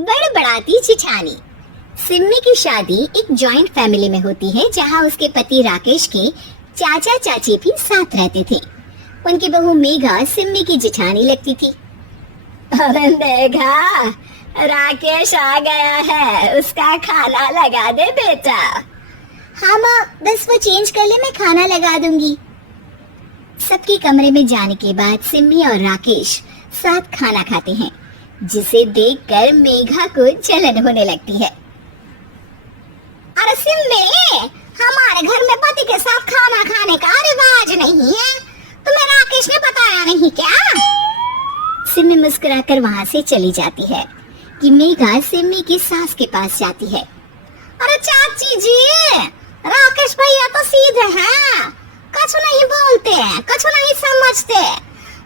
बड़बड़ाती जेठानी। सिम्मी की शादी एक जॉइंट फैमिली में होती है जहाँ उसके पति राकेश के चाचा चाची भी साथ रहते थे। उनकी बहू मेघा सिम्मी की जेठानी लगती थी। अरे मेघा, राकेश आ गया है, उसका खाना लगा दे बेटा। हाँ माँ, बस वो चेंज कर ले, मैं खाना लगा दूंगी। सबके कमरे में जाने के बाद सिम्मी और राकेश साथ खाना खाते हैं, जिसे देखकर मेघा को जलन होने लगती है। अरे सिम्मी, हमारे घर में पति के साथ खाना खाने का रिवाज नहीं है, तुम्हें राकेश ने बताया नहीं क्या? सिम्मी मुस्कुराकर वहाँ से चली जाती है कि मेघा सिम्मी की सास के पास जाती है। अरे चाची जी, राकेश भैया तो सीधे हैं, कुछ नहीं बोलते, कुछ नहीं समझते,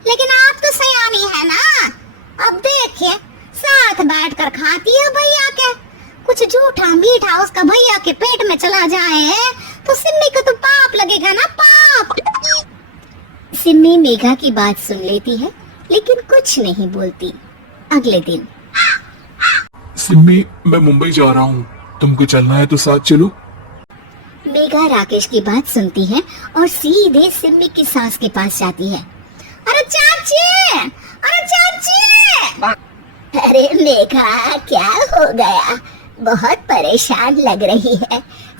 लेकिन आप तो सयानी है ना। अब देखिए, साथ बैठकर खाती है भैया के, कुछ झूठा मीठा उसका भैया के पेट में चला जाए तो सिम्मी को तो पाप लगेगा ना, पाप। सिम्मी मेघा की बात सुन लेती है लेकिन कुछ नहीं बोलती। अगले दिन, सिम्मी, मैं मुंबई जा रहा हूँ, तुमको चलना है तो साथ चलो। मेघा राकेश की बात सुनती है और सीधे सिम्मी की सास के पास जाती है। अरे चाची, अरे चाची। अरे मेघा, क्या हो गया? बहुत परेशान लग रही है,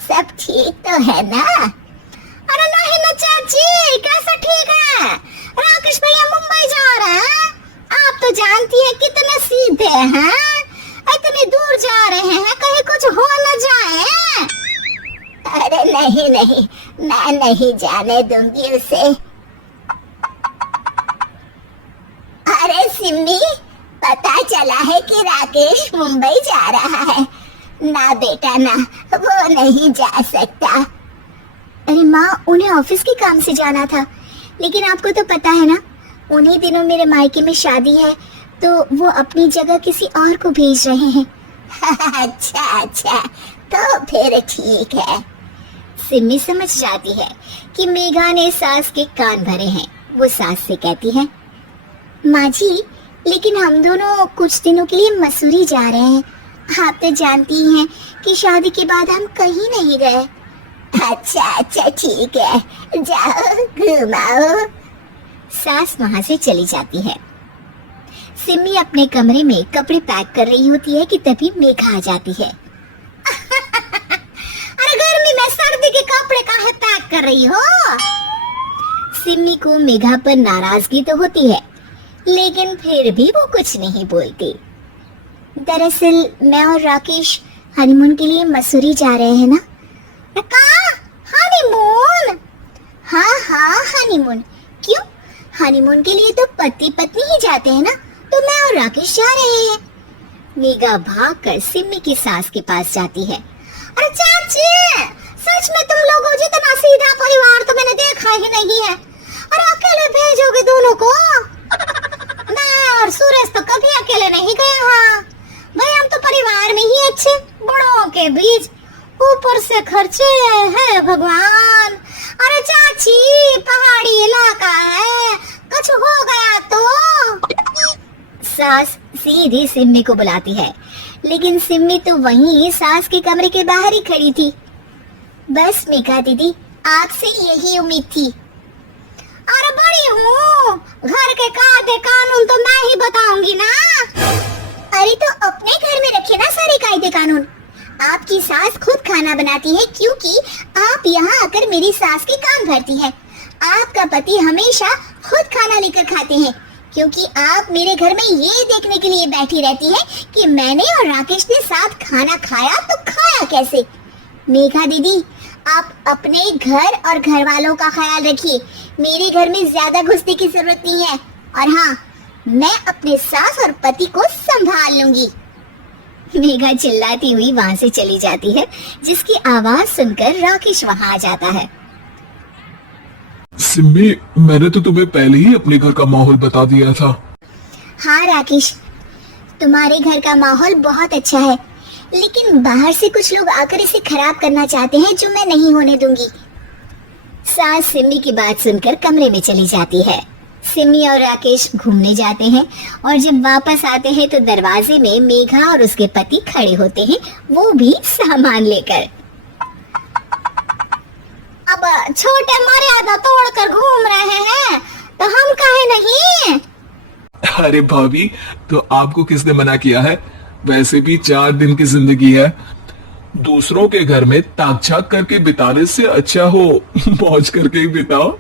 सब ठीक तो है ना? अरे नहीं ना चाची, कैसा ठीक है? राकेश भैया मुंबई जा रहे हैं, आप तो जानती है कितने सीधे हैं, इतनी दूर जा रहे हैं, कहीं कुछ हो न जाए। अरे नहीं नहीं, मैं नहीं जाने दूंगी उसे। अरे सिम्मी, पता चला है कि राकेश मुंबई जा रहा है ना बेटा, ना, वो नहीं जा सकता। अरे माँ, उन्हें ऑफिस के काम से जाना था, लेकिन आपको तो पता है ना, उन्हीं दिनों मेरे मायके में शादी है, तो वो अपनी जगह किसी और को भेज रहे हैं। अच्छा अच्छा, तो फिर ठीक है। सिम्मी समझ जाती है कि मेघा ने सास के कान भरे हैं। वो सास से कहती है, माँ जी, लेकिन हम दोनों कुछ दिनों के लिए मसूरी जा रहे हैं, आप तो जानती हैं कि शादी के बाद हम कहीं नहीं गए। अच्छा अच्छा, ठीक है, जाओ घुमाओ। सास वहाँ से चली जाती है। सिम्मी अपने कमरे में कपड़े पैक कर रही होती है कि तभी मेघा आ जाती है। अरे गर्मी में सर्दी के कपड़े काहे पैक कर रही हो? सिम्मी को मेघा पर नाराजगी तो होती है, लेकिन फिर भी वो कुछ नहीं बोलती। दरअसल मैं और राकेश हनीमून के लिए मसूरी जा रहे हैं ना। हनीमून? हाँ हाँ, हनीमून। क्यों? हनीमून के लिए तो पति पत्नी ही जाते हैं ना, तो मैं और राकेश जा रहे हैं। मेघा भागकर सिम्मी की सास के पास जाती है। अरे चाची, सच में तुम लोगों जितना सीधा परिवार तो मैंने देखा ही नहीं है। अरे अकेले भेजोगे दोनों को? मैं और सूरज तो कभी अकेले नहीं गए। हाँ भाई, हम तो परिवार में ही अच्छे, बड़ों के बीच, ऊपर से खर्चे है भगवान। अरे चाची, पहाड़ी इलाका है, कुछ हो गया तो? सास सीधी सिम्मी को बुलाती है, लेकिन सिम्मी तो वहीं सास के कमरे के बाहर ही खड़ी थी। बस मेघा दीदी, आपसे यही उम्मीद थी। अरे बड़ी हूँ, घर के कायदे कानून तो मैं ही बताऊंगी ना। अरे तो अपने घर में रखे ना सारे कायदे कानून। आपकी सास खुद खाना बनाती है क्योंकि आप यहाँ आकर मेरी सास के काम भरती है। आपका पति हमेशा खुद खाना लेकर खाते हैं क्योंकि आप मेरे घर में ये देखने के लिए बैठी रहती है कि मैंने और राकेश ने साथ खाना खाया तो खाया कैसे। मेघा दीदी, आप अपने घर और घर वालों का ख्याल रखिए, मेरे घर में ज्यादा घुसने की जरूरत नहीं है। और हाँ, मैं अपने सास और पति को संभाल लूंगी। मेघा चिल्लाती हुई वहाँ से चली जाती है, जिसकी आवाज सुनकर राकेश वहाँ आ जाता है। सिम्मी, मैंने तो तुम्हें पहले ही अपने घर का माहौल बता दिया था। हाँ राकेश, तुम्हारे घर का माहौल बहुत अच्छा है, लेकिन बाहर से कुछ लोग आकर इसे खराब करना चाहते हैं, जो मैं नहीं होने दूंगी। सास सिम्मी की बात सुनकर कमरे में चली जाती है। सिमी और राकेश घूमने जाते हैं और जब वापस आते हैं तो दरवाजे में मेघा और उसके पति खड़े होते हैं, वो भी सामान लेकर। अब छोटे मर्यादा तोड़कर घूम रहे हैं तो हम काहे नहीं। अरे भाभी, तो आपको किसने मना किया है? वैसे भी 4 दिन की जिंदगी है, दूसरों के घर में ताक झाक करके बिताने से अच्छा हो मौज करके ही बिताओ।